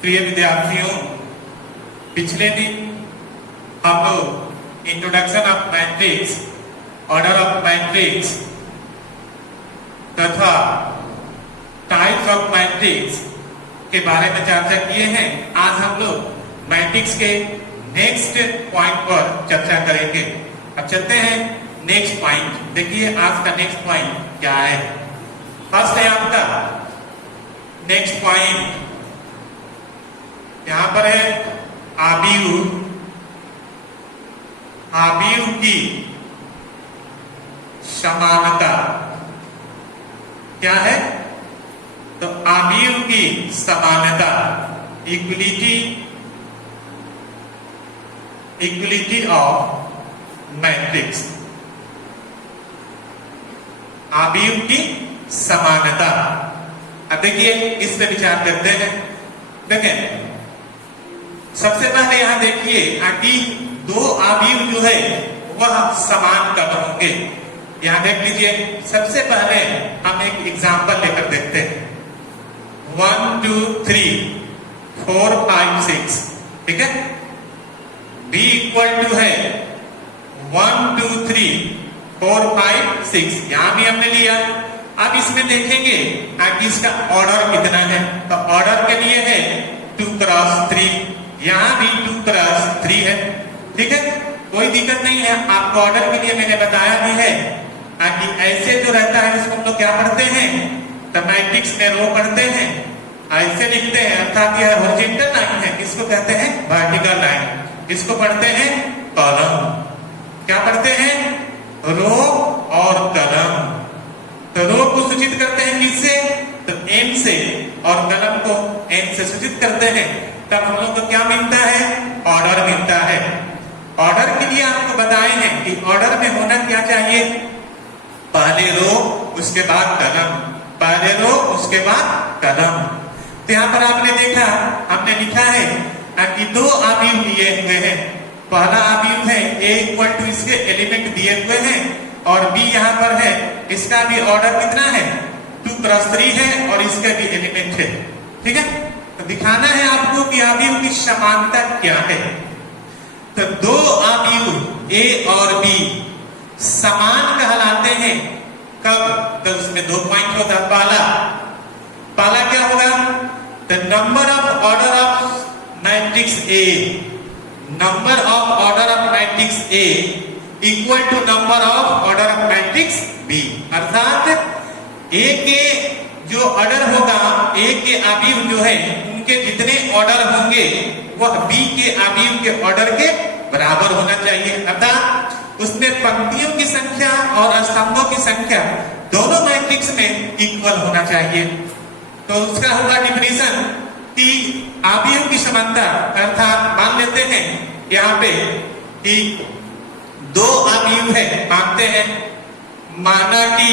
प्रिय विद्यार्थियों, पिछले दिन हम लोग introduction of matrix, order of matrix तथा टाइप्स ऑफ मैट्रिक्स के बारे में चर्चा किए हैं। आज हम लोग मैट्रिक्स के नेक्स्ट पॉइंट पर चर्चा करेंगे। अब चलते हैं नेक्स्ट पॉइंट। देखिए आज का नेक्स्ट पॉइंट क्या है। फर्स्ट है आपका नेक्स्ट पॉइंट, यहां पर है आव्यूह। आव्यूह की समानता क्या है? तो आव्यूह की समानता, इक्विलिटी ऑफ मैट्रिक्स। आव्यूह की समानता। अब देखिए इस पे विचार करते हैं। देखें सबसे पहले यहां देखिए कि दो आव्यूह जो है वह समान कब होंगे। यहां देख लीजिए, सबसे पहले हम एक एग्जांपल लेकर देखते हैं। 1 2 3 4 5 6, ठीक है। b इक्वल टू है 1 2 3 4 5 6, यहां भी हमने लिया। अब इसमें देखेंगे कि इसका ऑर्डर कितना है। तो ऑर्डर के लिए है 2 क्रॉस 3, यहां भी 2 क्रॉस 3 है, ठीक है। कोई दिक्कत नहीं है। आपको ऑर्डर के लिए मैंने बताया भी है कि ऐसे जो रहता है इसको हम लोग क्या पढ़ते हैं, तो मैट्रिक्स में रो पढ़ते हैं, ऐसे लिखते हैं, अर्थात यह हॉरिजॉन्टल लाइन है, इसको कहते हैं वर्टिकल लाइन। इसको पढ़ते हैं कॉलम। क्या पढ़ते हैं? रो और कॉलम। तो रो को सूचित करते हैं किससे? तो एम से, और कॉलम को एन से सूचित करते हैं। तब हम लोग को क्या मिलता है? ऑर्डर मिलता है। ऑर्डर के लिए आपको बताए हैं कि ऑर्डर में होना क्या चाहिए? पहले रो उसके बाद कॉलम, पहले रो उसके बाद कॉलम। तो यहाँ पर आपने देखा, हमने लिखा है कि दो आव्यूह लिए हुए हैं। पहला आव्यूह है a इक्वल टू इसके एलिमेंट दिए हुए हैं, और b यहाँ पर है, इसका भी ऑर्डर कितना है? 2 क्रॉस 3 है, और इसका भी एलिमेंट है, ठीक है। तो दिखाना है आपको कि आव्यूह की समानता क्या है। तो दो आव्यूह a और b समान कहलाते हैं कब? तो उसमें 2 पॉइंट होता है। पहला क्या होगा? The number of order of matrix A, number of order of matrix A equal to number of order of matrix B। अर्थात A के जो ऑर्डर होगा, A के आव्यूह जो है उनके जितने ऑर्डर होंगे वह B के आव्यूह के ऑर्डर के बराबर होना चाहिए। अर्थात उसमें पंक्तियों की संख्या और स्तंभों की संख्या दोनों मैट्रिक्स में इक्वल होना चाहिए। तो उसका होगा डिफिनेशन कि आव्यूह की समानता। अर्थात मान लेते हैं यहाँ पे कि दो आव्यूह है, मानते हैं, माना कि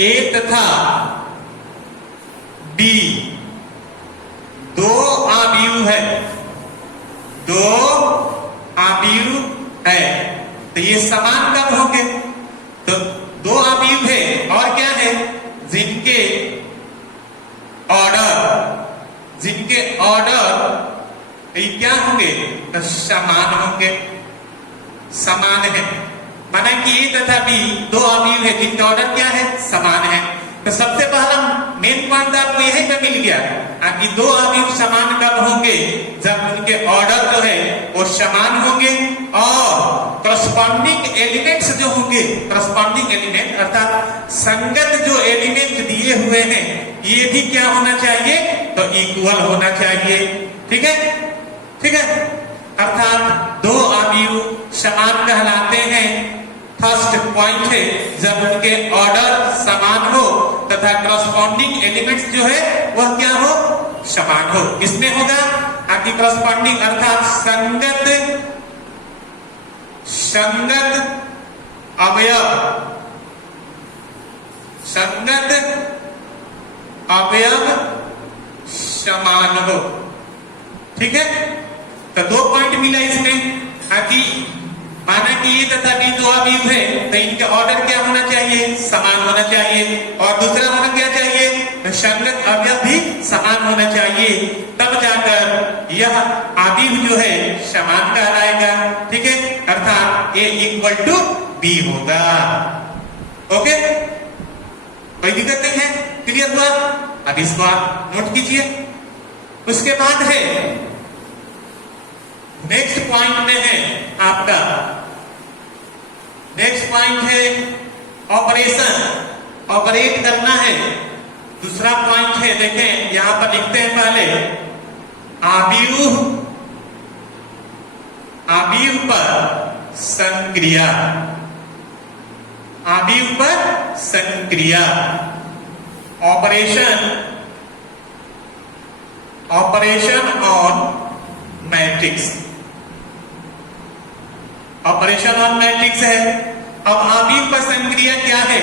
A तथा B दो आव्यूह है, दो आव्यूह है। तो ये समान कब होंगे? तो दो आव्यूह है और क्या है? जिनके ऑर्डर ये क्या होंगे? तो समान होंगे, समान है। माना कि A तथा B दो आव्यूह है जिनका ऑर्डर क्या है? समान है। तो सबसे पहला मेन पॉइंट आपको यही पे मिल गया कि दो आव्यूह समान कब होंगे? जब उनके ऑर्डर जो है वो समान होंगे, और करस्पॉन्डिंग एलिमेंट्स जो होंगे, करस्पॉन्डिंग एलिमेंट अर्थात संगत जो एलिमेंट दिए हुए हैं ये भी क्या होना चाहिए? तो इक्वल होना चाहिए, ठीक है, ठीक है। अर्थात दो आव्यूह समान कहलाते हैं। फर्स्ट पॉइंट है जब उनके ऑर्डर समान हो तथा करस्पॉन्डिंग एलिमेंट्स जो है वह क्या हो? समान हो। इसमें होगा आपकी करस्पॉन्डिंग अर्थात संगत अवयव समान हो, ठीक है। तो 2 पॉइंट मिला इसमें कि माना कि ये तथा बी दो अवयव है, तो इनका ऑर्डर क्या होना चाहिए? समान होना चाहिए। और दूसरा होना क्या चाहिए? संगत अवयव भी समान चाहिए, तब जाकर यह आबिव जो है समान कहलाएगा। ठीक है, अर्थात A इक्वल टू B होगा। ओके, कोई दिक्कत नहीं है, क्लियर हुआ? अब इसको आप नोट कीजिए। उसके बाद है नेक्स्ट पॉइंट में है आपका, नेक्स्ट पॉइंट है ऑपरेशन, ऑपरेट करना है। दूसरा पॉइंट है, देखें यहां पर लिखते हैं पहले आबिव, आबिव पर संक्रिया, आबिव पर संक्रिया, operation, operation on matrix, operation on matrix है। अब आबिव पर संक्रिया क्या है?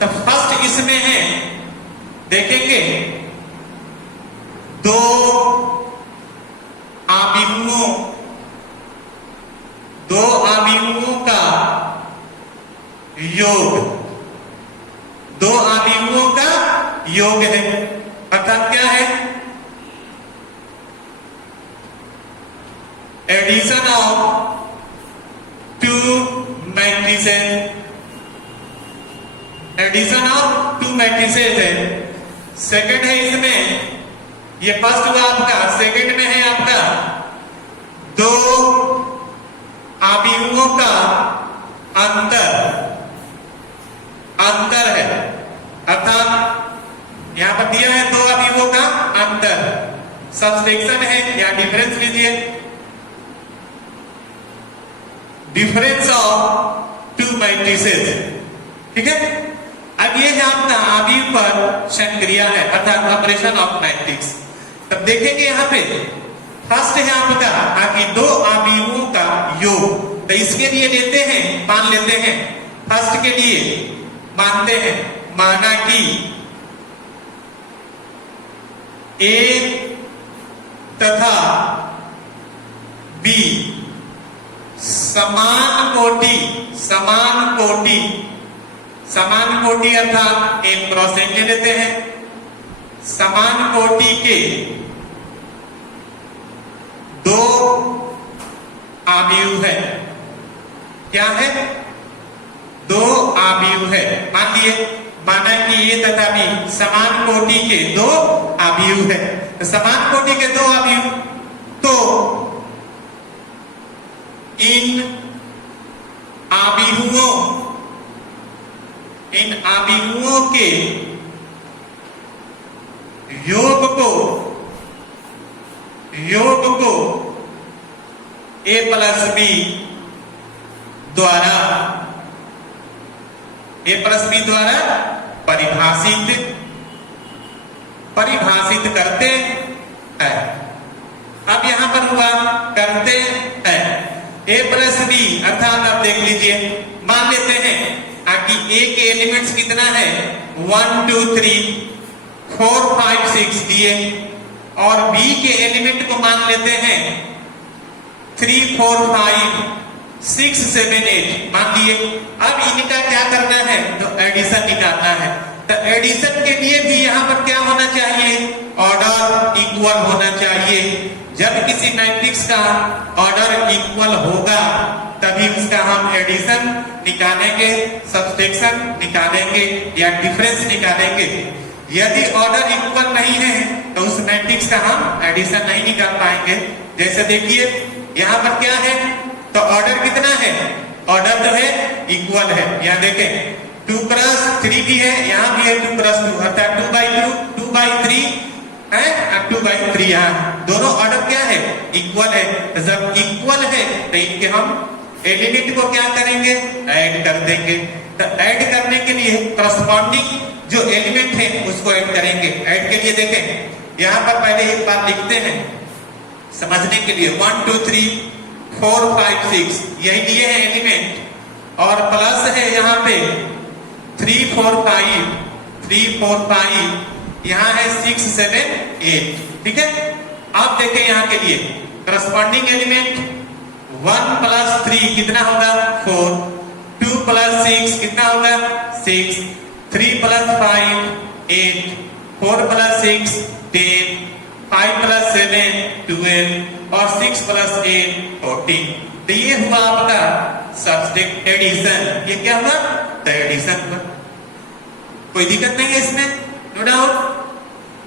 तो फर्स्ट इसमें है, देखेंगे दो आबिवों, दो आबिवों का योग, दो आबिवों का योग है, अर्थात क्या है? Addition of two matrices, addition of two matrices है। सेकंड है इसमें, ये फर्स्ट हुआ आपका, सेकंड में है आपका दो आबिवों का अंतर, अंतर है, अर्थात यहां पर दिया है दो आबिवों का अंतर, सब्सट्रैक्शन है या डिफरेंस लीजिए, डिफरेंस ऑफ टू मैट्रिसेस। ठीक है, अब ये है आपका आबिव पर संक्रिया है, अर्थात ऑपरेशन ऑफ मैट्रिक्स। तब देखेंगे यहां पे फर्स्ट है आपका कि दो आबिवों का योग, तो इसके लिए लेते हैं, मान लेते हैं फर्स्ट के लिए मानते हैं, माना कि A तथा B समान कोटि, समान कोटि, समान कोटि अर्थात एक क्रॉस ले लेते हैं, समान कोटि के दो आबिव है। क्या है? दो आबिव है। मान लिए, माना कि A तथा B समान कोटि के दो आबिव है, तो समान कोटि के दो आबिव, तो इन आबिवों, इन आबिवों के योग को, योग को A प्लस B द्वारा, A प्लस B द्वारा परिभाषित, परिभाषित करते हैं। अब यहां पर हुआ करते हैं A प्लस B, अर्थात आप देख लीजिए, मान लेते हैं कि A के एलिमेंट्स कितना है, 1 2 3 4 5 6 दिए, और B के एलिमेंट को मान लेते हैं 3 4 5 6 7 8 मान लिए। अब इनका क्या करना है? तो एडिशन निकालना है। तो एडिशन के लिए भी यहाँ पर क्या होना चाहिए? ऑर्डर इक्वल होना चाहिए। जब किसी मैट्रिक्स का ऑर्डर इक्वल होगा तभी उसका हम एडिशन निकालेंगे, सब्सट्रैक्शन निकालेंगे या डिफरेंस निकालेंगे। यदि ऑर्डर इक्वल नहीं है तो उस मैट्रिक्स का हम एडिशन नहीं निकाल पाएंगे। जैसे देखिए यहाँ पर क्या है, तो ऑर्डर कितना है? ऑर्डर जो है इक्वल है। यहाँ देखें 2 क्रॉस 3 भी है, यहाँ भी है 2 क्रॉस 2, अर्थात 2 by 2 2 by 3 है, 2 by 3, यहाँ दोनों ऑर्डर क्या है? इक्वल है। तो जब इक्वल है तो इनके हम एलिमेंट को क्या करेंगे? ऐड कर देंगे। तो ऐड करने के लिए करस्पॉन्डिंग जो एलिमेंट है उसको ऐड करेंगे। ऐड के लिए देखें यहाँ पर पहले एक बार लिखते हैं समझने के लिए, 1 2 3 4 5 6 यही दिए हैं एलिमेंट, और प्लस है यहाँ पे 3 4 5 3 4 5, यहाँ है 6 7 8। ठीक है, आप देखें यहाँ के लिए करस्पॉन्डिंग एलिमेंट 1 प्लस 3 कितना होगा? 4, 2 प्लस 6 कितना होगा? 6, 3 प्लस 5 8, 4 प्लस 6 10, 5 प्लस 7 12 और 6 प्लस 8 14। तो ये हुआ आपका सब्सट्रैक्ट एडिशन। ये क्या हुआ? तो एडिशन हुआ। कोई दिक्कत नहीं है इसमें, नो डाउट,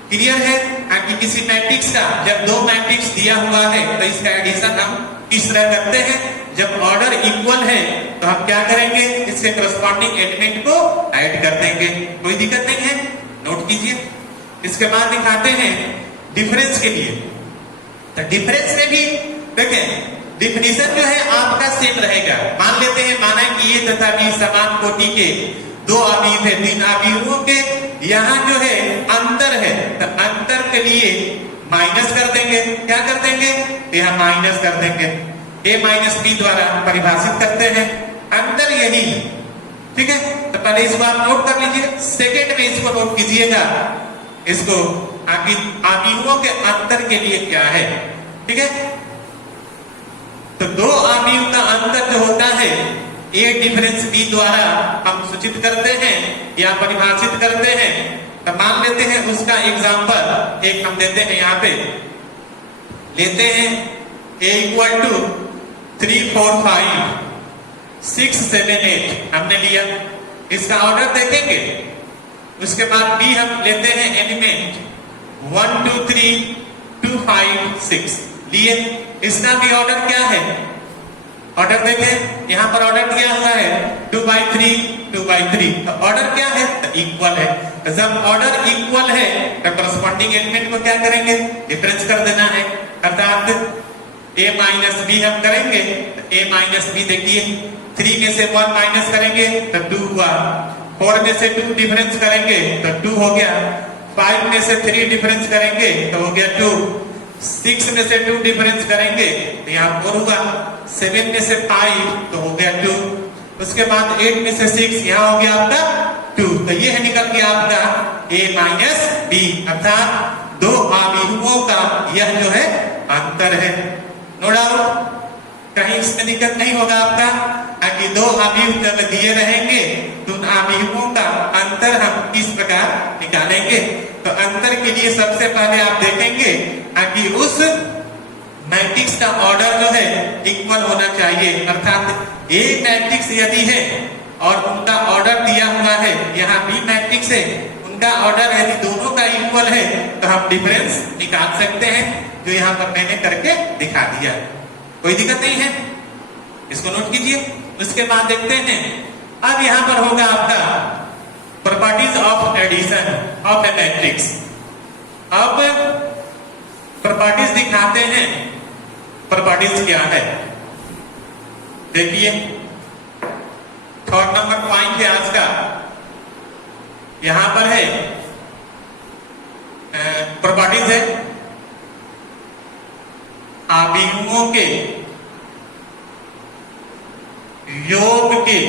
क्लियर है। कि किसी मैट्रिक्स का जब दो मैट्रिक्स दिया हुआ है तो इसका एडिशन हम किस तरह करते हैं? जब ऑर्डर इक्वल है तो हम क्या करेंगे? इसके करस्पॉन्डिंग एलिमेंट को ऐड कर देंगे। कोई दिक्कत नहीं है, नोट कीजिए। इसके बाद दिखाते हैं डिफरेंस के लिए। तो डिफरेंस में भी देखें, डिफिनीशन जो है आपका सेम रहेगा। मान लेते हैं, माना कि ये तथा बी समान कोटि के दो अवयव है, तीन अवयवों के यहाँ जो है अंतर है, तो अंतर के लिए माइनस कर देंगे। क्या कर देंगे? यहाँ माइनस कर देंगे। a माइनस बी द्वारा परिभाषित करते हैं, अंतर यही है। ठीक है, तो पहले इसको आप नोट कर लीजिए। सेकेंड में इसको नोट कीजिएगा, इसको अवयवों के अंतर के लिए क्या है। ठीक है, तो दो अवयव का अंतर जो होता है ए डिफरेंस बी द्वारा हम सूचित करते हैं या परिभाषित करते हैं। तो मान लेते हैं उसका एग्जांपल एक हम देते हैं, यहाँ पे लेते हैं a इक्वल टू 3 4 5 6 7 8 हमने लिया। इसका ऑर्डर देखेंगे। उसके बाद बी हम लेते हैं एलिमेंट 1 2 3 2 5 6 लिए। इसका भी ऑर्डर क्या है? ऑर्डर देखें, यहाँ पर ऑर्डर दिया हुआ है 2/3 2/3। तो ऑर्डर क्या है? तो इक्वल है। तो जब ऑर्डर इक्वल है तो करस्पॉन्डिंग एलिमेंट को क्या करेंगे? डिफरेंस कर देना है। अर्थात a माइनस बी हम करेंगे, तो a माइनस बी देखिए, 3 में से 1 माइनस करेंगे तो 2 हुआ, 4 में से 2 डिफरेंस करेंगे तो 2 हो गया, 5 में से 3 डिफरेंस करेंगे तो हो गया 2, 6 में से 2 डिफरेंस करेंगे तो यहाँ 4 हुआ, 7 में से 5 तो हो गया 2, उसके बाद 8 में से 6 यहाँ हो गया आपका 2। तो ये है निकल गया आपका a माइनस बी, अर्थात दो अवयवों का यह जो है अंतर है। नो डाउट, कहीं इसमें दिक्कत नहीं होगा आपका। कि दो अवयव जब दिए रहेंगे तो उन अवयवों का अंतर हम किस प्रकार निकालेंगे। तो अंतर के लिए सबसे पहले आप देखेंगे कि उस मैट्रिक्स का ऑर्डर जो है इक्वल होना चाहिए। अर्थात ए मैट्रिक्स यदि है और उनका ऑर्डर दिया हुआ है, यहाँ बी मैट्रिक्स है, उनका ऑर्डर यदि दोनों का इक्वल है तो हम डिफरेंस निकाल सकते हैं, जो यहाँ पर मैंने करके दिखा दिया। कोई दिक्कत नहीं है, इसको नोट कीजिए। उसके बाद देखते हैं, अब यहाँ पर होगा आपका properties of addition of a matrix. अब प्रॉपर्टीज दिखाते हैं, प्रॉपर्टीज क्या है देखिए। थर्ड नंबर पॉइंट है आज का, यहां पर है प्रॉपर्टीज है अवयवों के योग के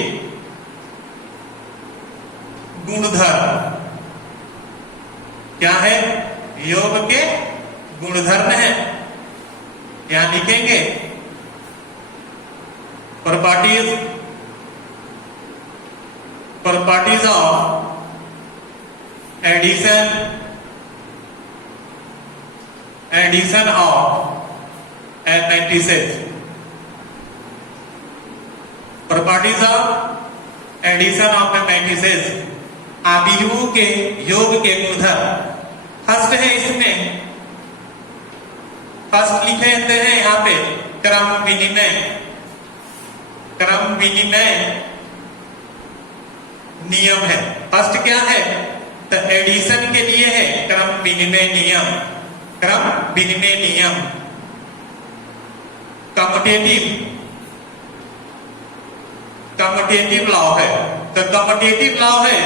गुणधर्म। क्या है? योग के गुणधर्म है। यहां लिखेंगे properties of addition of a matrices. Properties of addition of a matrices, अवयवों के योग के गुणधर्म। फर्स्ट है इसमें, फर्स्ट लिखे रहते हैं यहाँ पे क्रम विनिमय। क्रम विनिमय नियम है। फर्स्ट क्या है? तो एडिशन के लिए है क्रम विनिमय नियम। क्रम विनिमय नियम कम्यूटेटिव लॉ है। तो कम्यूटेटिव लॉ है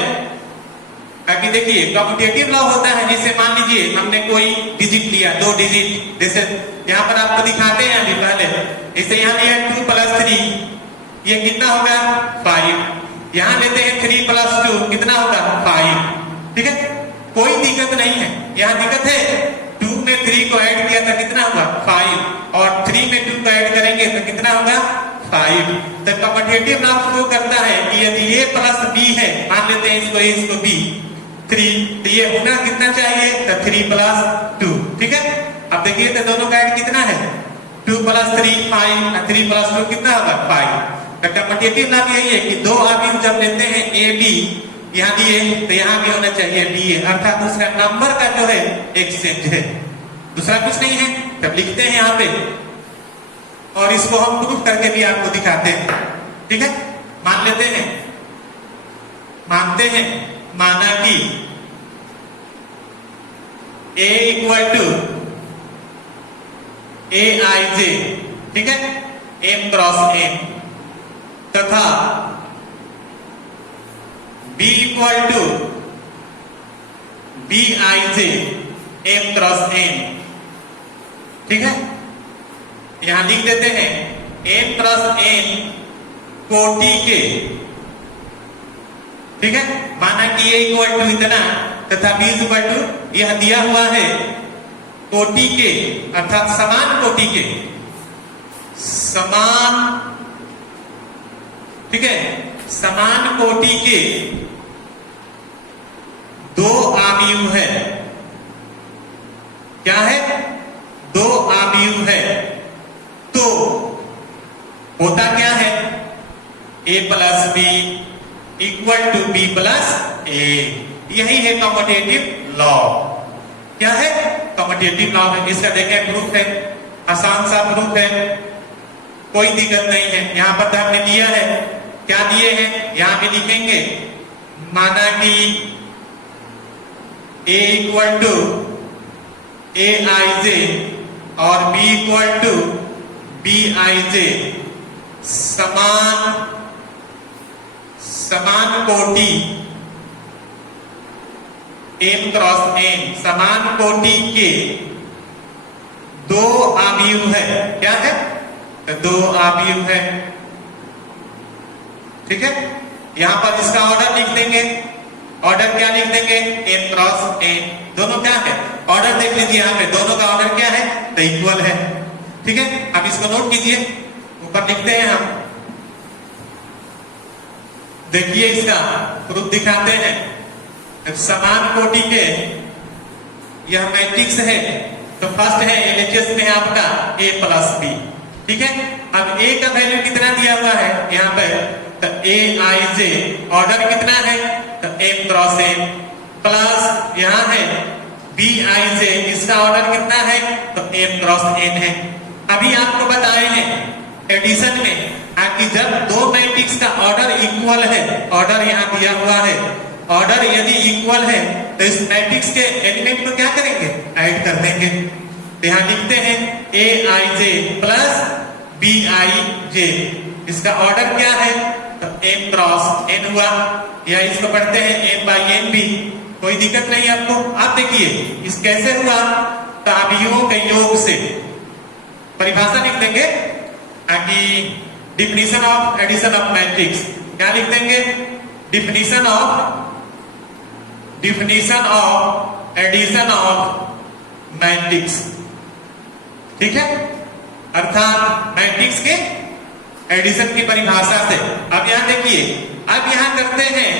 कि देखिए, कम्यूटेटिव लॉ होता है जिसे मान लीजिए हमने कोई डिजिट लिया, 2 डिजिट, जैसे यहाँ पर आपको दिखाते हैं अभी पहले, जैसे यहाँ लिया 2 + 3, ये कितना होगा? 5। यहाँ लेते हैं 3 + 2, कितना होगा? 5। ठीक है, कोई दिक्कत नहीं है। यहाँ दिक्कत है 2 में 3 को ऐड किया था, कितना होगा? 5, और 3 में 2 को ऐड करेंगे तो कितना होगा? 5। तो कम्यूटेटिव लॉ शो करता है कि यदि a + b है, मान लेते हैं इसको a इसको b 3, तो ये होना कितना चाहिए? तो 3 + 2। ठीक है। अब देखिए तो दोनों का ऐड कितना है 2 + 3 5, 3 + 2 कितना होगा 5। तो कम्यूटेटिव नाम यही है कि दो अवयव जब लेते हैं ए बी यहाँ दिए तो यहाँ भी होना चाहिए बी है, अर्थात दूसरा नंबर का जो है एक्सचेंज है, दूसरा कुछ नहीं है। तब लिखते हैं यहाँ पे और इसको हम प्रूफ करके भी आपको दिखाते हैं, ठीक है। मान लेते हैं, मानते हैं, माना कि A = Aij, ठीक है, m क्रॉस n, तथा B = Bij, m cross n, ठीक है। यहां लिख देते हैं m क्रॉस n कोटि के, ठीक है। माना कि A = इतना तथा B = यह दिया हुआ है कोटि के, अर्थात समान कोटि के, समान, ठीक है, समान कोटि के दो अवयव है। क्या है? दो अवयव है। तो होता क्या है A + B = B + A, यही है कम्यूटेटिव लॉ। क्या है? कम्यूटेटिव लॉ है। इसका देखें प्रूफ है, आसान सा प्रूफ है, कोई दिक्कत नहीं है। यहां पर हमने दिया है, क्या दिए हैं यहां पे लिखेंगे, माना कि A = Aij और B = Bij, समान कोटि m क्रॉस n, समान कोटि के दो अवयव है। क्या है? तो दो अवयव है, ठीक है। यहां पर इसका ऑर्डर लिख देंगे। ऑर्डर क्या लिख देंगे? m cross n। दोनों क्या है? ऑर्डर देख लीजिए, यहां पे दोनों का ऑर्डर क्या है? तो इक्वल है, ठीक है। अब इसको नोट कीजिए, ऊपर लिखते हैं हम। देखिए इसका प्रूफ दिखाते हैं। समान कोटि के यह मैट्रिक्स है, तो फर्स्ट है एलएचएस में आपका A + B, ठीक है। अब A का वैल्यू कितना दिया हुआ है यहाँ पे? तो Aij, ऑर्डर कितना है? तो m क्रॉस n, प्लस यहाँ है Bij, इसका ऑर्डर कितना है? तो m क्रॉस n है। अभी आपको बताए हैं एडिशन में कि जब दो मैट्रिक्स का ऑर्डर इक्वल है, ऑर्डर यहाँ दिया हुआ है, ऑर्डर यदि इक्वल है तो इस मैट्रिक्स के एलिमेंट को क्या करेंगे? ऐड कर देंगे। तो यहाँ लिखते हैं Aij + Bij, इसका ऑर्डर क्या है? तो m क्रॉस n हुआ, या इसको पढ़ते हैं m/n भी, कोई दिक्कत नहीं आपको। आप देखिए इस कैसे हुआ? तो अवयवों के योग से परिभाषा लिख देंगे कि definition of addition of matrix. क्या लिख देंगे? Definition of addition of matrix, ठीक है, अर्थात मैट्रिक्स के एडिशन की परिभाषा से। अब यहां देखिए, अब यहां करते हैं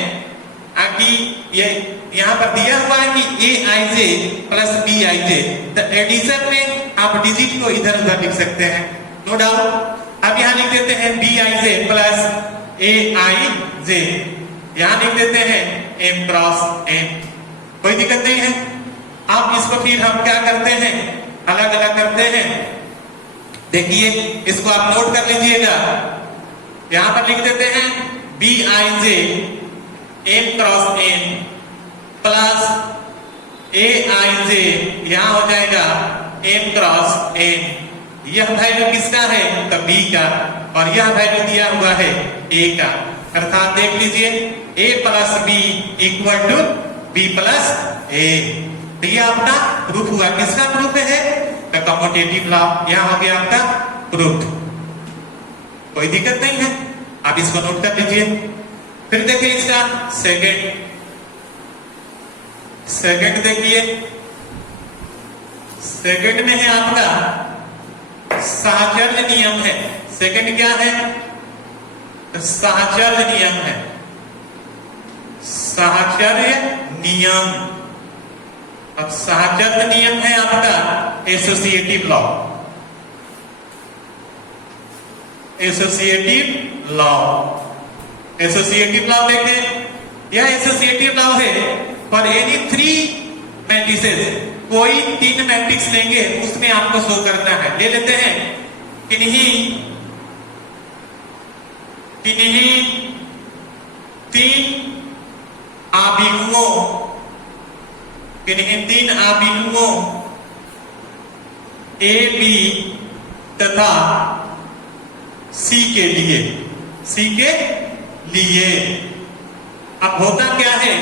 कि ये यहां पर दिया हुआ है कि Aij + Bij, तो एडिशन में आप डिजिट को इधर उधर लिख सकते हैं, नो डाउट। अब यहां लिख देते हैं Bij + Aij, यहां लिख देते हैं m क्रॉस n, कोई दिक्कत नहीं है। अब इसको फिर हम क्या करते हैं? अलग अलग करते हैं। देखिए इसको आप नोट कर लीजिएगा। यहां पर लिख देते हैं Bij m cross n plus Aij, यहां हो जाएगा m क्रॉस n। यह वैल्यू किसका है? तो B का, और यह वैल्यू दिया हुआ है A का, अर्थात देख लीजिए A + B = B + A। तो ये आपका प्रूफ हुआ। किसका प्रूफ है? तो कम्यूटेटिव लॉ। यहां हो गया आपका प्रूफ, कोई दिक्कत नहीं है। आप इसको नोट कर लीजिए। फिर देखिए इसका सेकंड देखिए, सेकंड में है आपका साहचर्य नियम है। सेकंड क्या है? साहचर्य नियम है। साहचर्य नियम अब साहचर्य नियम है आपका associative law. Associative law, associative law देखें, यह एसोसिएटिव लॉ है फॉर एनी 3 मैट्रिसेस। कोई 3 मैट्रिक्स लेंगे उसमें आपको शो करना है। ले लेते हैं किन्हीं 3 आबिनुओं, किन्हीं 3 आबिनुओं ए बी तथा सी के लिए, सी के लिए। अब होता क्या है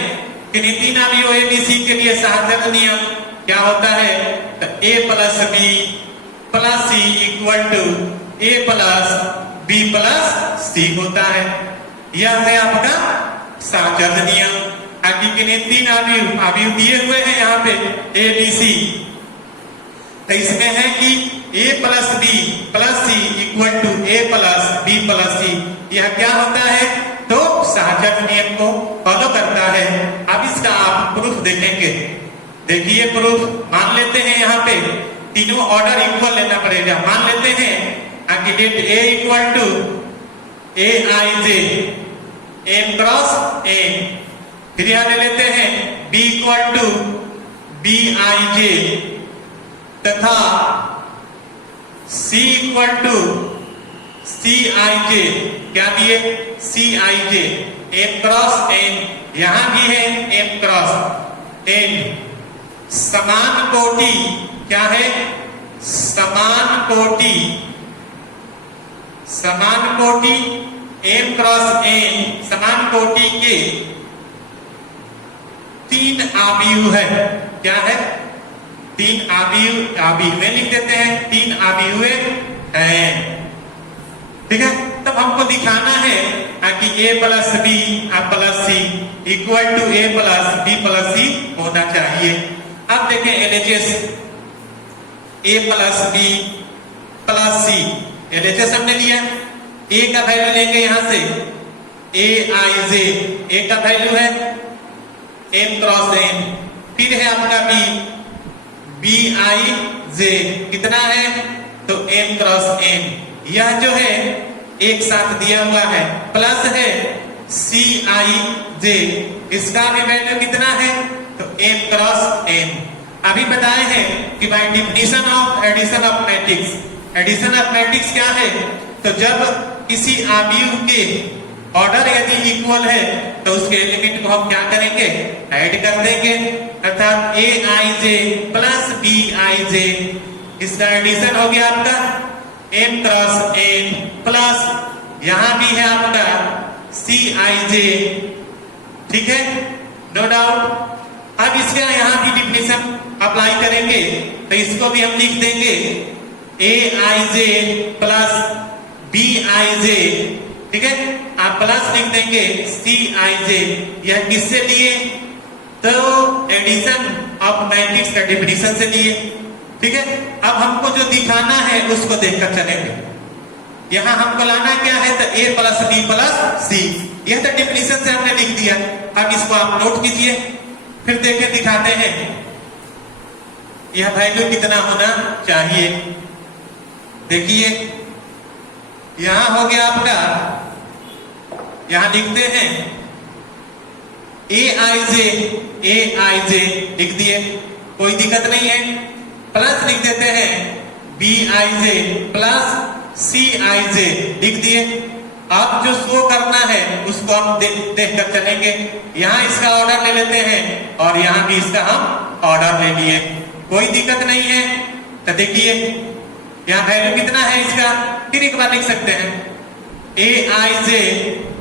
कि 3 अवयव ए बी सी के लिए साहचर्य नियम क्या होता है, तो A plus B plus C equal to A plus B plus C होता है। यह है आपका साहचर्य नियम। आगे किन्हीं 3 अवयव दिए हुए हैं यहाँ पे ए बी सी, तो इसमें है कि A plus B plus C equal to A plus B plus C. यह क्या होता है, तो साहचर्य नियम को फॉलो करता है। अब इसका आप प्रूफ देखेंगे। देखिए प्रूफ, मान लेते हैं यहाँ पे तीनों ऑर्डर इक्वल लेना पड़ेगा। मान लेते हैं कि let A equal to A I J M cross M, फिर यहाँ ले लेते हैं B equal to B I J तथा C equal to C I J, क्या दिए, C I J M cross N, यहां भी है एम क्रॉस एन। समान कोटि क्या है, समान कोटि, समान कोटि एम क्रॉस एन, समान कोटि के 3 आव्यूह है। क्या है, 3 आव्यूह में लिख देते हैं, 3 आव्यूह हैं। ठीक है, तब हमको दिखाना है कि A plus B plus C equal to A plus B plus C होना चाहिए। अब देखें LHS A plus B plus C, LHS हमने लिया, ए का वैल्यू लेंगे यहां से ए आई जे, ए का वैल्यू है एम क्रॉस एन, फिर है आपका बी आई जे कितना है, तो एम क्रॉस एन। यह जो है एक साथ दिया हुआ है, प्लस है सी आई जे, इसका भी वैल्यू कितना है, तो एम क्रॉस एन। अभी बताए हैं कि by definition of addition of matrix, addition of matrix क्या है, तो जब किसी आव्यूह के ऑर्डर यदि इक्वल है तो उसके एलिमेंट को हम क्या करेंगे, ऐड कर देंगे, अर्थात ए आई जे प्लस बी आई जे, इसका एडिशन हो गया आपका एम क्रॉस एन प्लस यहां भी है आपका सी आई जे। ठीक है, नो डाउट। अब इसका यहां भी डिफिनेशन अप्लाई करेंगे तो इसको भी हम लिख देंगे ए आई जे प्लस बी आई जे। ठीक है, आप प्लस लिख देंगे सी आई जे। यह किससे लिए, तो एडिशन ऑफ मैट्रिक्स का डिफिनेशन से लिए। ठीक है, अब हमको जो दिखाना है उसको देखकर चलेंगे। यहां हमको लाना क्या है, तो A plus B plus C, यह तो डिफिनेशन से हमने लिख दिया। अब इसको आप नोट कीजिए, फिर देखे दिखाते हैं यह वैल्यू कितना होना चाहिए। देखिए यहां हो गया आपका, यहां लिखते हैं ए आई जे लिख दिए, कोई दिक्कत नहीं है। प्लस लिख देते हैं B I J plus C I जे लिख दिए। अब जो शो करना है उसको हम देख कर चलेंगे। यहाँ इसका ऑर्डर ले लेते हैं और यहाँ भी इसका हम ऑर्डर ले लिए, कोई दिक्कत नहीं है। तो देखिए यहाँ वैल्यू कितना है इसका, फिर एक बार लिख सकते हैं ए आई जे,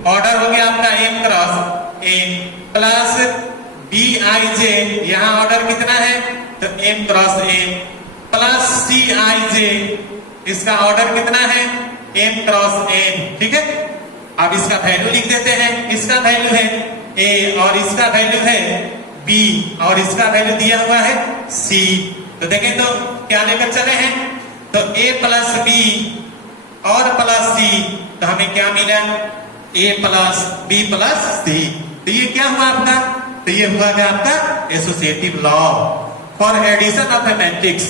ऑर्डर हो गया आपका M cross N plus B I J, यहाँ ऑर्डर कितना है, तो M cross N plus C I J, इसका ऑर्डर कितना है, एम क्रॉस एन। ठीक है, अब इसका वैल्यू लिख देते हैं। इसका वैल्यू है ए और इसका वैल्यू है बी और इसका वैल्यू दिया हुआ है सी। तो देखें तो क्या लेकर चले हैं, तो ए प्लस बी और प्लस सी, तो हमें क्या मिला, A plus B plus C. तो ये क्या हुआ आपका, तो ये हुआ आपका associative law. For addition of a matrix,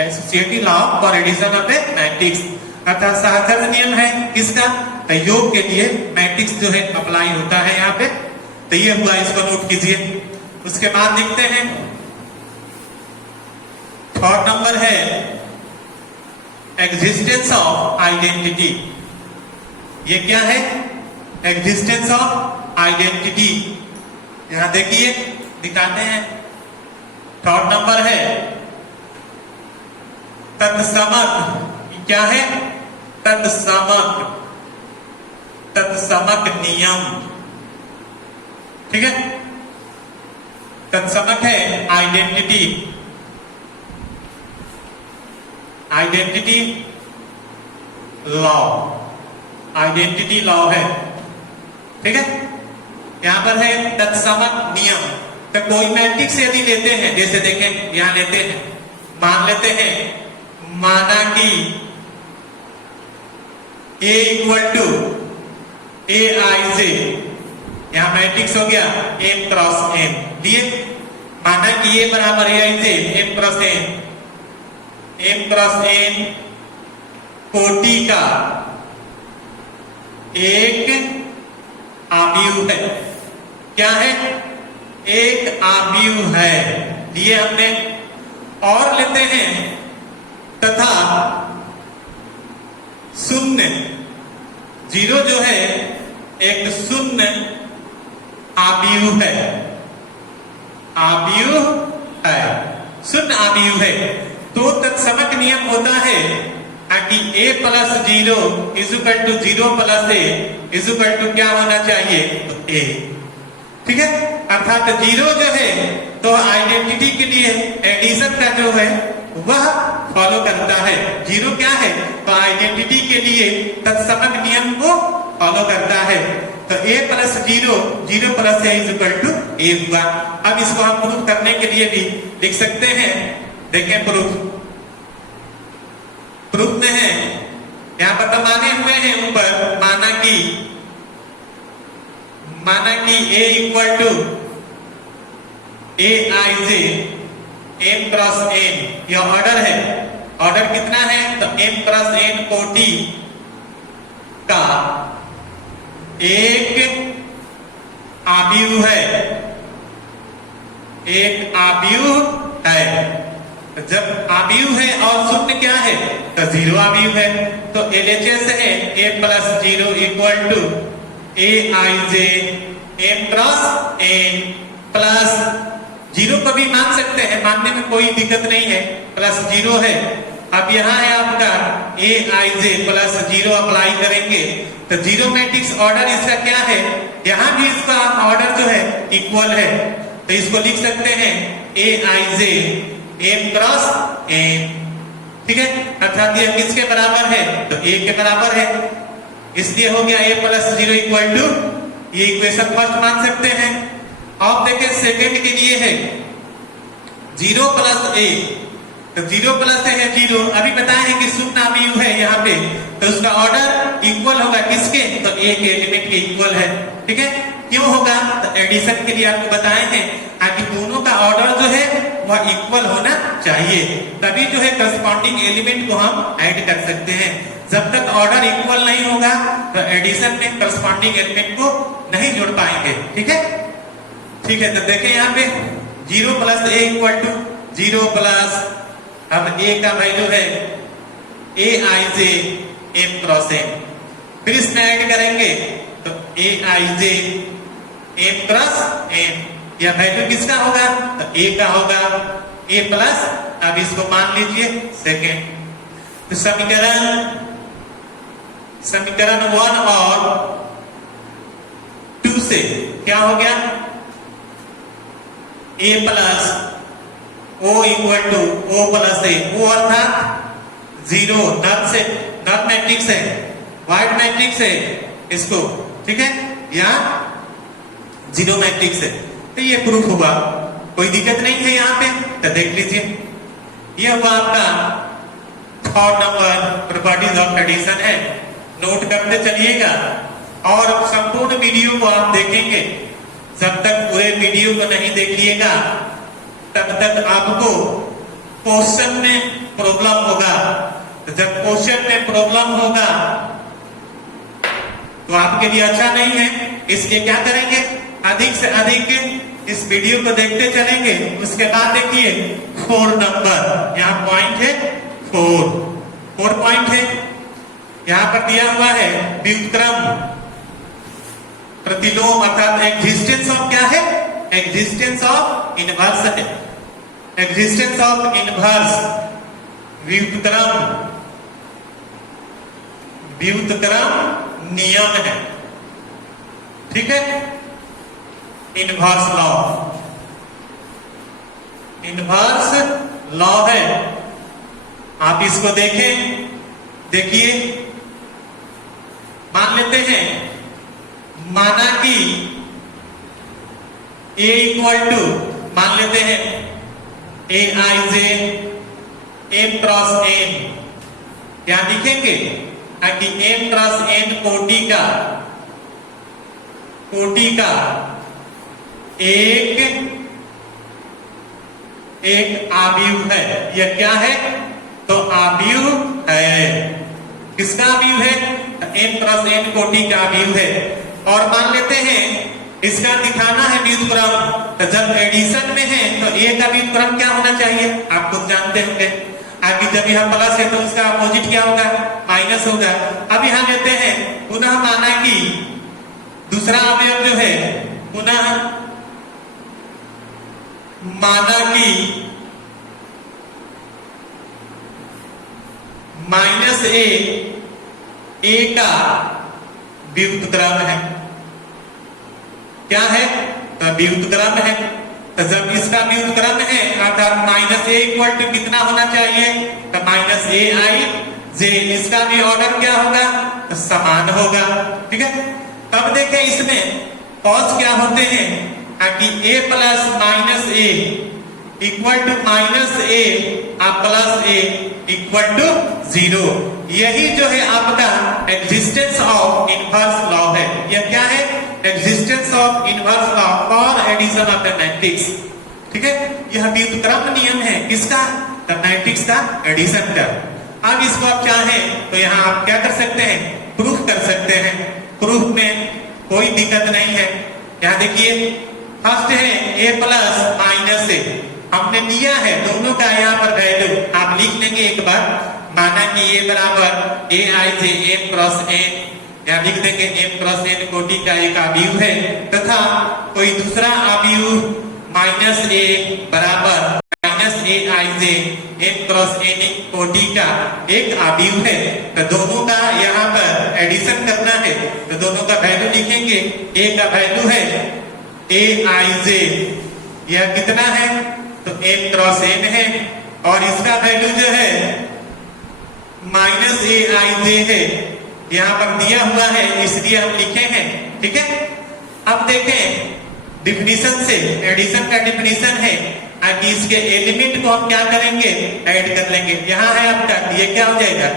associative law for addition of a matrix, अर्थात सहचर्य नियम है किसका, तो योग के लिए मैट्रिक्स जो है अप्लाई होता है यहाँ पे। तो ये हुआ, इसको नोट कीजिए। उसके बाद देखते हैं थर्ड नंबर है एग्जिस्टेंस ऑफ आइडेंटिटी। ये क्या है, एग्जिस्टेंस ऑफ आइडेंटिटी। यहां देखिए दिखाते हैं, थर्ड नंबर है तत्समक। क्या है, तत्समक, तत्समक नियम, ठीक है। तत्समक है identity, identity law, identity law है, ठीक है। यहां पर है तत्समक नियम। तो कोई मैट्रिक्स यदि लेते हैं, जैसे देखें यहां लेते हैं, मान लेते हैं, माना कि A इक्वल टू ए आई जे, यहां मैट्रिक्स हो गया m क्रॉस n दिए। माना कि A बराबर ए आई j m cross n, m cross n कोटि का एक आव्यूह है। क्या है, एक आव्यूह है, लिए हमने। और लेते हैं तथा शून्य, जीरो जो है एक शून्य आव्यूह है, आव्यूह है, शून्य आव्यूह है। तो तत्समक नियम होता है कि a plus zero equal to zero plus A equal to क्या होना चाहिए, तो a, ठीक है। अर्थात जीरो जो है तो आइडेंटिटी के लिए एडिशन का जो है वह फॉलो करता है। जीरो क्या है, तो आइडेंटिटी के लिए तत्समक नियम को फॉलो करता है। तो a plus zero, zero plus A equal to A हुआ। अब इसको हम प्रूफ करने के लिए भी लिख सकते हैं। देखें प्रूफ, प्रूफ में है, यहां पर तो माने हुए हैं ऊपर, माना कि a equal to A I j m cross n, यह ऑर्डर है। ऑर्डर कितना है, तो m क्रॉस n कोटि का एक आव्यूह है, एक आव्यूह है। जब आव्यूह है और शून्य क्या है, तो जीरो आव्यूह है। तो LHS है a plus zero equal to A I j m cross n plus zero को भी मान सकते हैं, मानने में कोई दिक्कत नहीं है, प्लस जीरो है। अब यहाँ है आपका ए आई जे प्लस जीरो अप्लाई करेंगे तो जीरो मैट्रिक्स ऑर्डर इसका क्या है, यहाँ भी इसका ऑर्डर जो है इक्वल है। तो इसको लिख सकते हैं ए आई जे m क्रॉस n, ठीक है। अर्थात ये किसके बराबर है, तो a के बराबर है, इसलिए हो गया a plus zero equal to, ये इक्वेशन फर्स्ट मान सकते हैं। अब देखें सेकंड के लिए है जीरो प्लस a, तो जीरो प्लस है जीरो, अभी बताए हैं कि शून्य आव्यूह है यहाँ पे, तो उसका ऑर्डर इक्वल होगा किसके, तो a के एलिमेंट के इक्वल है, ठीक है। क्यों होगा, तो एडिशन के लिए आपको बताए हैं कि दोनों का ऑर्डर जो है वह इक्वल होना चाहिए, तभी जो है करस्पॉन्डिंग एलिमेंट को हम ऐड कर सकते हैं। जब तक ऑर्डर इक्वल नहीं होगा तो एडिशन में करस्पॉन्डिंग एलिमेंट को नहीं जोड़ पाएंगे, ठीक है। ठीक है, तो देखें यहाँ पे zero plus a equal to zero plus, अब ए का वैल्यू है a I j m cross n, फिर इसमें ऐड करेंगे तो a I j m cross n, यह वैल्यू किसका होगा, तो a का होगा, a प्लस, अब इसको मान लीजिए सेकेंड। तो समीकरण 1 और 2 से क्या हो गया, a plus o equal to o plus a, o अर्थात जीरो, नल मैट्रिक्स है, वाइड मैट्रिक्स है इसको, ठीक है, या जीरो मैट्रिक्स है। तो ये प्रूफ हुआ, कोई दिक्कत नहीं है यहाँ पे, तो देख लीजिए। ये हुआ आपका third number properties of addition है, नोट करते चलिएगा और संपूर्ण वीडियो को आप देखेंगे। जब तक पूरे वीडियो को नहीं देख लिएगा तब तक आपको क्वेश्चन में प्रॉब्लम होगा। तो जब क्वेश्चन में प्रॉब्लम होगा तो आपके लिए अच्छा नहीं है। इसलिए क्या करेंगे, अधिक से अधिक इस वीडियो को देखते चलेंगे। उसके बाद देखिए 4 नंबर, यहाँ पॉइंट है 4 पॉइंट है। यहाँ पर दिया हुआ है व्युत्क्रम प्रतिलोम अर्थात एग्जिस्टेंस ऑफ क्या है, एग्जिस्टेंस ऑफ इनवर्स है, एग्जिस्टेंस ऑफ इनवर्स व्युत्क्रम नियम है, ठीक है। इनवर्स लॉ है। आप इसको देखें, देखिए मान लेते हैं, माना कि A इक्वल टू मान लेते हैं Aij m क्रॉस n, क्या लिखेंगे कि m क्रॉस n कोटि का एक आव्यूह है। यह क्या है, तो आव्यूह है। किसका आव्यूह है, m क्रॉस n कोटि का आव्यूह है। और मान लेते हैं इसका दिखाना है व्युत्क्रम, तो जब एडिशन में है तो a का व्युत्क्रम क्या होना चाहिए, आप खुद जानते होंगे। आगे जब यह प्लस है तो उसका अपोजिट क्या होगा, माइनस होगा। अब यहां लेते हैं, पुनः माना कि दूसरा अवयव जो है, पुनः माना कि माइनस a का व्युत्क्रम है, क्या है, तो व्युत्क्रम है। तो जब इसका व्युत्क्रम है अर्थात माइनस a इक्वल टू कितना होना चाहिए, तो माइनस aij, इसका भी ऑर्डर क्या होगा, तो समान होगा, ठीक है। तब देखें इसमें कॉस क्या होते हैं, कि a plus minus a equal to minus a plus a equal to 0। यही जो है आपका एग्जिस्टेंस ऑफ इनवर्स लॉ है। यह क्या है, existence of inverse law for addition of the matrix, ठीक है। यह व्युत्क्रम नियम है, किसका, द मैट्रिक्स का एडिशन का। अब इसको आप चाहें तो यहाँ आप क्या कर सकते हैं, प्रूफ कर सकते हैं। प्रूफ में कोई दिक्कत नहीं है। यहाँ देखिए फर्स्ट है a प्लस माइनस a, हमने लिया है दोनों का यहाँ पर वैल्यू आप लिख लेंगे एक बार। माना कि a बराबर aij m क्रॉस n, यहाँ लिख देंगे m क्रॉस n कोटि का एक आव्यूह है, तथा कोई दूसरा आव्यूह माइनस a बराबर minus aij m cross n कोटि का एक आव्यूह है। तो दोनों का यहाँ पर एडिशन करना है, तो दोनों का वैल्यू लिखेंगे। a का वैल्यू है aij, यह कितना है, तो m क्रॉस n है, और इसका वैल्यू जो है माइनस aij है, यहाँ पर दिया हुआ है इसलिए हम लिखे हैं, ठीक है। अब देखें डिफिनीशन से, एडिशन का डिफिनीशन है कि इसके एलिमेंट को हम क्या करेंगे, ऐड कर लेंगे। यहाँ है आपका, ये क्या हो जाएगा,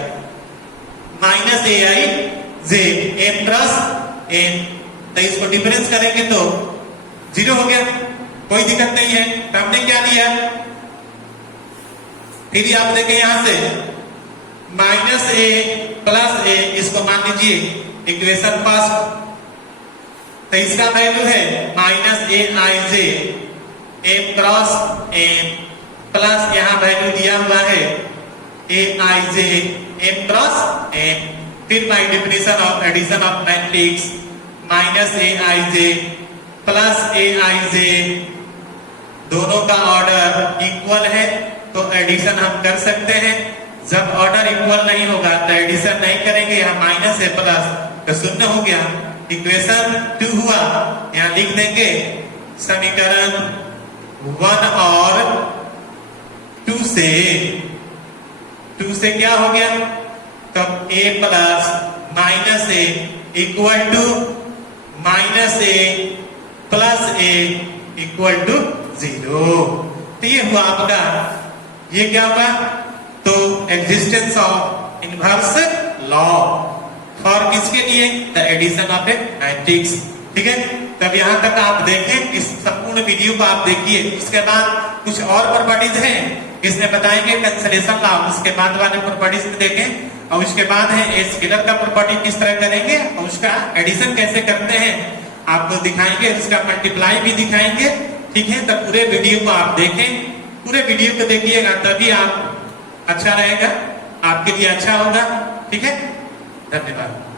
minus aij m cross n, तो इसको डिफरेंस करेंगे तो 0 हो गया, कोई दिक्कत नहीं है। तो हमने क्या लिया, फिर आप देखें यहाँ से माइनस a प्लस a, इसको मान लीजिए इक्वेशन फर्स्ट, तो इसका वैल्यू है minus aij m cross n plus यहाँ वैल्यू दिया हुआ है aij m क्रॉस n। फिर by definition of addition of matrix minus aij plus aij, दोनों का ऑर्डर इक्वल है तो एडिशन हम कर सकते हैं। जब ऑर्डर इक्वल नहीं होगा तो एडिशन नहीं करेंगे। यहाँ माइनस है प्लस तो शून्य हो गया, इक्वेशन 2 हुआ। यहाँ लिख देंगे समीकरण 1 और 2 से क्या हो गया, तब a plus minus a equal to minus a plus a equal to 0। तो ये हुआ आपका, ये क्या हुआ, तो existence of inverse law for किसके लिए, the addition of a matrix, ठीक है। तब यहां तक आप देखें, इस संपूर्ण वीडियो को आप देखिए, उसके बाद कुछ और प्रॉपर्टीज हैं, इसमें बताएंगे कैंसलेशन लॉ, उसके बाद वाले प्रॉपर्टीज में देखें, और उसके बाद है स्केलर का प्रॉपर्टी किस तरह करेंगे और उसका एडिशन कैसे करते हैं आपको दिखाएंगे, उसका मल्टीप्लाई भी दिखाएंगे। ठीक है, तो पूरे वीडियो को आप देखें, पूरे वीडियो को देखिएगा तभी आप अच्छा रहेगा, आपके लिए अच्छा होगा। ठीक है, धन्यवाद।